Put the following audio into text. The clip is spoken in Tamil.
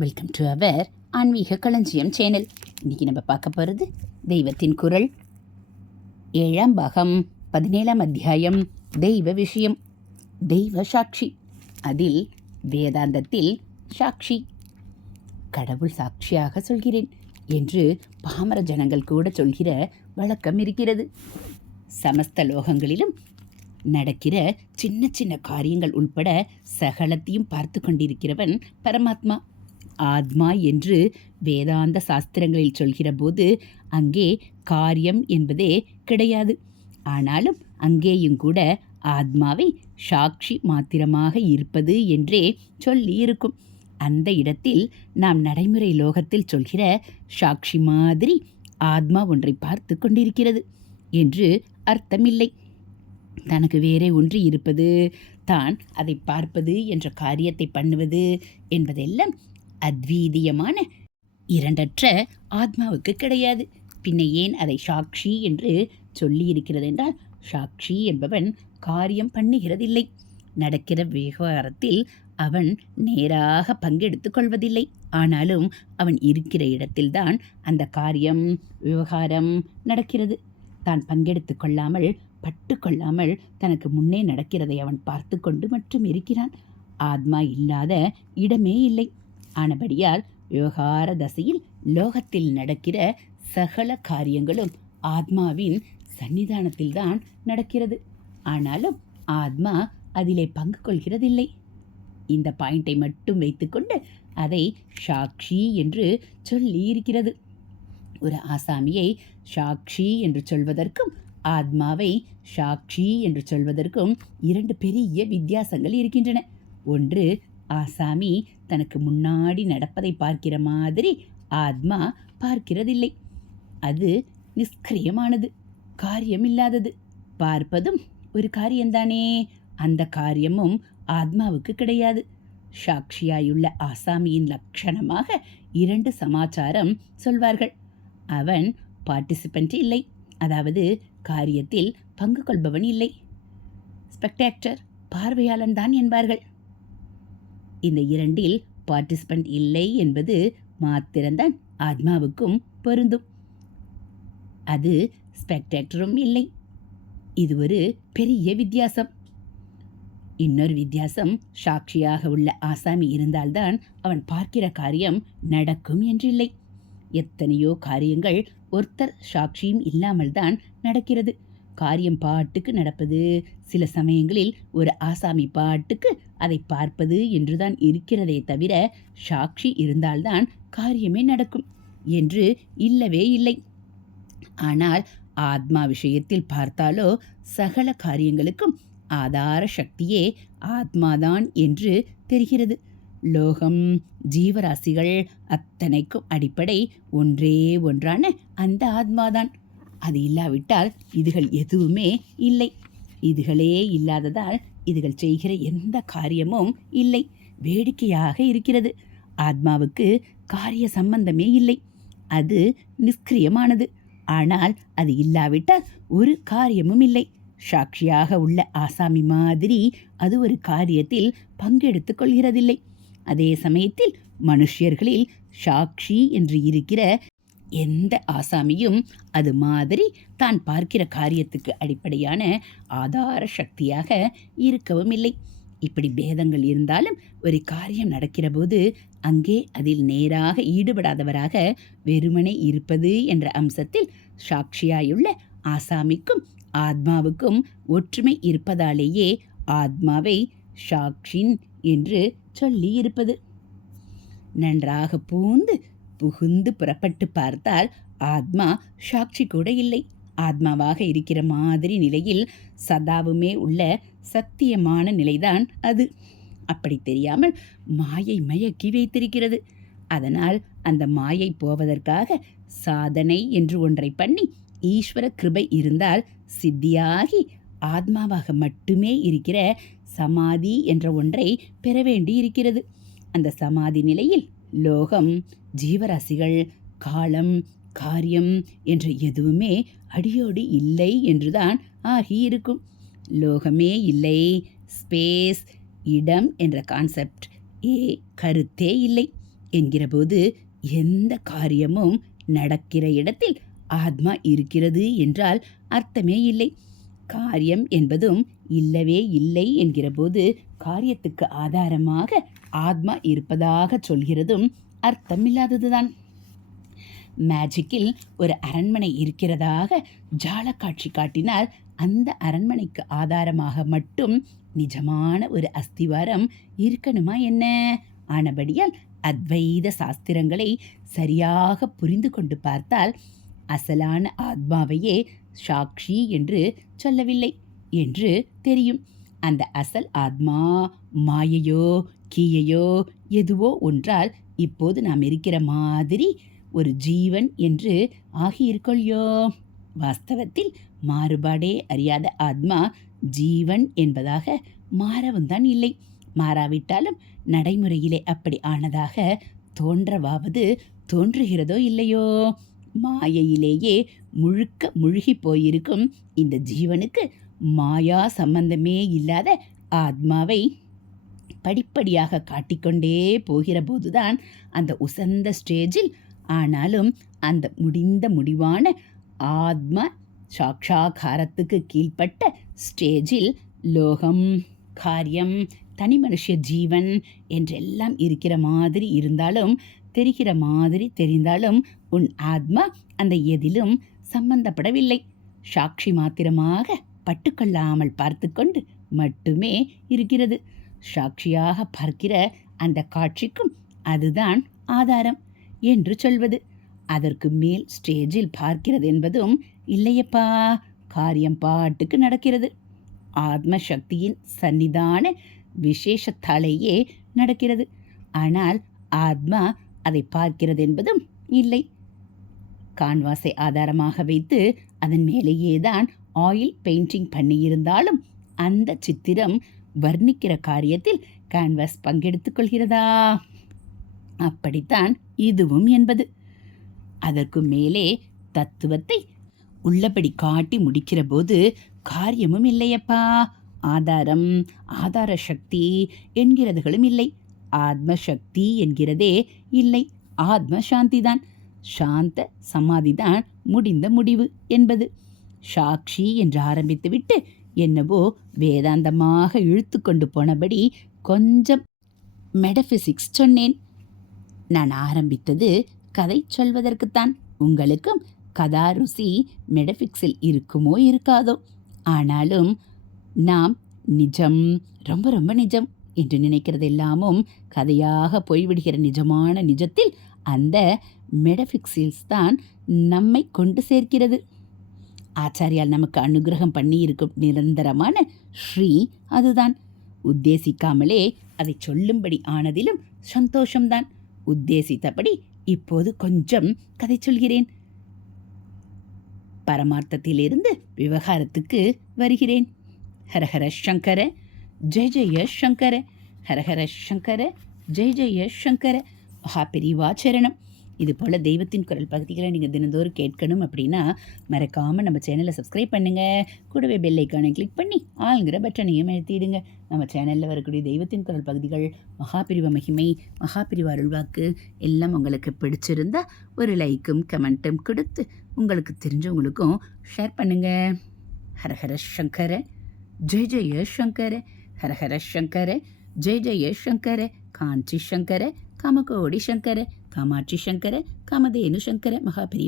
வெல்கம் டு அவர் ஆன்மீக களஞ்சியம் சேனல். இன்றைக்கி நம்ம பார்க்க போகிறது தெய்வத்தின் குரல் 7ஆம் பாகம் 17ஆம் அத்தியாயம் தெய்வ விஷயம். தெய்வ சாட்சி. அதில் வேதாந்தத்தில் சாட்சி, கடவுள் சாட்சியாக சொல்கிறேன் என்று பாமர ஜனங்கள் கூட சொல்கிற வழக்கம் இருக்கிறது. சமஸ்த லோகங்களிலும் நடக்கிற சின்ன சின்ன காரியங்கள் உள்பட சகலத்தையும் பார்த்து கொண்டிருக்கிறவன் பரமாத்மா. ஆத்மா என்று வேதாந்த சாஸ்திரங்களில் சொல்கிற போது அங்கே காரியம் என்பதே கிடையாது. ஆனாலும் அங்கேயும் கூட ஆத்மாவை சாட்சி மாத்திரமாக இருப்பது என்றே சொல்லி இருக்கும். அந்த இடத்தில் நாம் நடைமுறை லோகத்தில் சொல்கிற சாட்சி மாதிரி ஆத்மா ஒன்றை பார்த்து கொண்டிருக்கிறது என்று அர்த்தமில்லை. தனக்கு வேறே ஒன்று இருப்பது, தான் அதை பார்ப்பது என்ற காரியத்தை பண்ணுவது என்பதெல்லாம் அத்வீதியமான இரண்டற்ற ஆத்மாவுக்கு கிடையாது. பின்ன ஏன் அதை சாட்சி என்று சொல்லி இருக்கிறது என்றால், சாட்சி என்பவன் காரியம் பண்ணுகிறதில்லை. நடக்கிற விவகாரத்தில் அவன் நேராக பங்கெடுத்து கொள்வதில்லை. ஆனாலும் அவன் இருக்கிற இடத்தில்தான் அந்த காரியம் விவகாரம் நடக்கிறது. தான் பங்கெடுத்து கொள்ளாமல் பட்டு கொள்ளாமல் தனக்கு முன்னே நடக்கிறதை அவன் பார்த்து கொண்டு மட்டும் இருக்கிறான். ஆத்மா இல்லாத இடமே இல்லை. ஆனபடியால் விவகார தசையில் லோகத்தில் நடக்கிற சகல காரியங்களும் ஆத்மாவின் சன்னிதானத்தில்தான் நடக்கிறது. ஆனாலும் ஆத்மா அதிலே பங்கு கொள்கிறதில்லை. இந்த பாயிண்டை மட்டும் வைத்துக்கொண்டு அதை சாட்சி என்று சொல்லி இருக்கிறது. ஒரு ஆசாமியை சாட்சி என்று சொல்வதற்கும் ஆத்மாவை சாட்சி என்று சொல்வதற்கும் இரண்டு பெரிய வித்தியாசங்கள் இருக்கின்றன. ஒன்று, ஆசாமி தனக்கு முன்னாடி நடப்பதை பார்க்கிற மாதிரி ஆத்மா பார்க்கிறதில்லை. அது நிஷ்கிரியமானது, காரியமில்லாதது. பார்ப்பதும் ஒரு காரியம்தானே, அந்த காரியமும் ஆத்மாவுக்கு கிடையாது. சாட்சியாயுள்ள ஆசாமியின் லட்சணமாக இரண்டு சமாச்சாரம் சொல்வார்கள். அவன் பார்ட்டிசிபெண்ட் இல்லை, அதாவது காரியத்தில் பங்கு கொள்பவன் இல்லை. ஸ்பெக்டேட்டர், பார்வையாளன் தான் என்பார்கள். இந்த இரண்டில் பார்ட்டிசிபெண்ட் இல்லை என்பது மாத்திரம்தான் ஆத்மாவுக்கும் பொருந்தும். அது ஸ்பெக்டேட்டரும் இல்லை. இது ஒரு பெரிய வித்தியாசம். இன்னொரு வித்தியாசம், சாட்சியாக உள்ள ஆசாமி இருந்தால்தான் அவன் பார்க்கிற காரியம் நடக்கும் என்றில்லை. எத்தனையோ காரியங்கள் ஒருத்தர் சாட்சியும் இல்லாமல் தான் நடக்கிறது. காரியம் பாட்டுக்கு நடப்பது, சில சமயங்களில் ஒரு ஆசாமி பாட்டுக்கு அதை பார்ப்பது என்றுதான் இருக்கிறதே தவிர, சாட்சி இருந்தால்தான் காரியமே நடக்கும் என்று இல்லவே இல்லை. ஆனால் ஆத்மா விஷயத்தில் பார்த்தாலோ சகல காரியங்களுக்கும் ஆதார சக்தியே ஆத்மாதான் என்று தெரிகிறது. லோகம், ஜீவராசிகள் அத்தனைக்கும் அடிப்படை ஒன்றே ஒன்றான அந்த ஆத்மாதான். அது இல்லாவிட்டால் இதுகள் எதுவுமே இல்லை. இதுகளே இல்லாததால் இதுகள் செய்கிற எந்த காரியமும் இல்லை. வேடிக்கையாக இருக்கிறது. ஆத்மாவுக்கு காரிய சம்பந்தமே இல்லை. அது நிஷ்கிரியமானது. ஆனால் அது இல்லாவிட்டால் ஒரு காரியமும் இல்லை. சாட்சியாக உள்ள ஆசாமி மாதிரி அது ஒரு காரியத்தில் பங்கெடுத்து கொள்கிறதில்லை. அதே சமயத்தில் மனுஷர்களில் சாட்சி என்று இருக்கிற எந்த ஆசாமியும் அது மாதிரி தான் பார்க்கிற காரியத்துக்கு அடிப்படையான ஆதார சக்தியாக இருக்கவும் இல்லை. இப்படி பேதங்கள் இருந்தாலும் ஒரு காரியம் நடக்கிற போது அங்கே அதில் நேராக ஈடுபடாதவராக வெறுமனே இருப்பது என்ற அம்சத்தில் சாட்சியாயுள்ள ஆசாமிக்கும் ஆத்மாவுக்கும் ஒற்றுமை இருப்பதாலேயே ஆத்மாவை சாட்சின் என்று சொல்லி இருப்பது. நன்றாக புகுந்து புறப்பட்டு பார்த்தால் ஆத்மா சாட்சி கூட இல்லை. ஆத்மாவாக இருக்கிற மாதிரி நிலையில் சதாவுமே உள்ள சத்தியமான நிலைதான் அது. அப்படி தெரியாமல் மாயை மயக்கி வைத்திருக்கிறது. அதனால் அந்த மாயை போவதற்காக சாதனை என்று ஒன்றை பண்ணி ஈஸ்வர கிருபை இருந்தால் சித்தியாகி ஆத்மாவாக மட்டுமே இருக்கிற சமாதி என்ற ஒன்றை பெற வேண்டி இருக்கிறது. அந்த சமாதி நிலையில் லோகம், ஜீவராசிகள், காலம், காரியம் என்ற எதுவுமே அடியோடு இல்லை என்றுதான் ஆகியிருக்கும். லோகமே இல்லை, ஸ்பேஸ், இடம் என்ற கான்செப்ட் கருத்தே இல்லை. என்கிறபோது எந்த காரியமும் நடக்கிற இடத்தில் ஆத்மா இருக்கிறது என்றால் அர்த்தமே இல்லை. காரியம் என்பதும் இல்லவே இல்லை என்கிற போது காரியத்துக்கு ஆதாரமாக ஆத்மா இருப்பதாக சொல்கிறதும் அர்த்தமில்லாததுதான். மேஜிக்கில் ஒரு அரண்மனை இருக்கிறதாக ஜாலக்காட்சி காட்டினால் அந்த அரண்மனைக்கு ஆதாரமாக மட்டும் நிஜமான ஒரு அஸ்திவாரம் இருக்கணுமா என்ன? ஆனபடியால் அத்வைத சாஸ்திரங்களை சரியாக புரிந்து கொண்டு பார்த்தால் அசலான ஆத்மாவையே சாட்சி என்று சொல்லவில்லை என்று தெரியும். அந்த அசல் ஆத்மா மாயையோ கீயையோ எதுவோ ஒன்றால் இப்போது நாம் இருக்கிற மாதிரி ஒரு ஜீவன் என்று ஆகியிருக்கொள்ளியோ. வாஸ்தவத்தில் மாறுபாடே அறியாத ஆத்மா ஜீவன் என்பதாக மாறவும் தான் இல்லை. மாறாவிட்டாலும் நடைமுறையிலே அப்படி ஆனதாக தோன்றவாவது தோன்றுகிறதோ இல்லையோ. மாயையிலேயே முழுக்க முழுகி போயிருக்கும் இந்த ஜீவனுக்கு மாயா சம்பந்தமே இல்லாத ஆத்மாவை படிப்படியாக காட்டிக்கொண்டே போகிற போதுதான் அந்த உசந்த ஸ்டேஜில், ஆனாலும் அந்த முடிவான ஆத்ம சாட்சாகாரத்துக்கு கீழ்ப்பட்ட ஸ்டேஜில் லோகம், காரியம், தனி மனுஷ ஜீவன் என்றெல்லாம் இருக்கிற மாதிரி இருந்தாலும், தெரிகிற மாதிரி தெரிந்தாலும் உன் ஆத்மா அந்த எதிலும் சம்பந்தப்படவில்லை. சாட்சி மாத்திரமாக பட்டுக்கொள்ளாமல் பார்த்து கொண்டு மட்டுமே இருக்கிறது. சாட்சியாக பார்க்கிற அந்த காட்சிக்கும் அதுதான் ஆதாரம் என்று சொல்வது. அதற்கு மேல் ஸ்டேஜில் பார்க்கிறது என்பதும் இல்லையப்பா. காரியம் பாட்டுக்கு நடக்கிறது. ஆத்ம சக்தியின் சன்னிதான விசேஷத்தாலேயே நடக்கிறது. ஆனால் ஆத்மா அதை பார்க்கிறது என்பதும் இல்லை. கான்வாஸை ஆதாரமாக வைத்து அதன் மேலேயேதான் ஆயில் பெயிண்டிங் பண்ணியிருந்தாலும் அந்த சித்திரம் வர்ணிக்கிற காரியத்தில் கேன்வாஸ் பங்கெடுத்துக் கொள்கிறதா? அப்படித்தான் இதுவும் என்பது. அதற்கு மேலே தத்துவத்தை உள்ளபடி காட்டி முடிக்கிற போது காரியமும் இல்லையப்பா. ஆதாரம், ஆதார சக்தி என்கிறதுகளும் இல்லை. ஆத்ம சக்தி என்கிறதே இல்லை. ஆத்ம சாந்திதான். சாந்த சமாதிதான் முடிந்த முடிவு என்பது. சாட்சி என்று ஆரம்பித்துவிட்டு என்னவோ வேதாந்தமாக இழுத்து கொண்டு போனபடி கொஞ்சம் மெடபிசிக்ஸ் சொன்னேன். நான் ஆரம்பித்தது கதை சொல்வதற்குத்தான். உங்களுக்கும் கதா ருசி மெடபிக்ஸில் இருக்குமோ இருக்காதோ. ஆனாலும் நாம் நிஜம், ரொம்ப ரொம்ப நிஜம் என்று நினைக்கிறது எல்லாமும் கதையாக போய்விடுகிற நிஜமான நிஜத்தில் அந்த மெடபிக்ஸில்ஸ் தான் நம்மை கொண்டு சேர்க்கிறது. ஆச்சாரியால் நமக்கு அனுகிரகம் பண்ணி இருக்கும் நிரந்தரமான ஸ்ரீ அதுதான். உத்தேசிக்காமலே அதை சொல்லும்படி ஆனதிலும் சந்தோஷம்தான். உத்தேசித்தபடி இப்போது கொஞ்சம் கதை சொல்கிறேன். பரமார்த்தத்திலிருந்து விவகாரத்துக்கு வருகிறேன். ஹரஹர சங்கர, ஜெய ஜெய சங்கர. ஹரஹர சங்கர, ஜெய ஜெய சங்கர. மகாபெரிவாச்சரணம். இது போல் தெய்வத்தின் குரல் பகுதிகளை நீங்கள் தினந்தோறும் கேட்கணும் அப்படின்னா மறக்காமல் நம்ம சேனலை சப்ஸ்கிரைப் பண்ணுங்கள். கூடவே பெல் ஐக்கானை கிளிக் பண்ணி ஆளுங்கிற பட்டனையும் அழுத்திடுங்க. நம்ம சேனலில் வரக்கூடிய தெய்வத்தின் குரல் பகுதிகள், மகாபிரிவ மகிமை, மகாபிரிவ அருள்வாக்கு எல்லாம் உங்களுக்கு பிடிச்சிருந்தா ஒரு லைக்கும் கமெண்ட்டும் கொடுத்து உங்களுக்கு தெரிஞ்சவங்களுக்கும் ஷேர் பண்ணுங்கள். ஹரஹர சங்கர, ஜெய ஜெய சங்கர. ஹரஹர சங்கர, ஜெய ஜெய சங்கர. காஞ்சி சங்கர, காமகோடி சங்கர, காமாட்சி சங்கர, காமதேனு சங்கர. மகாபிரி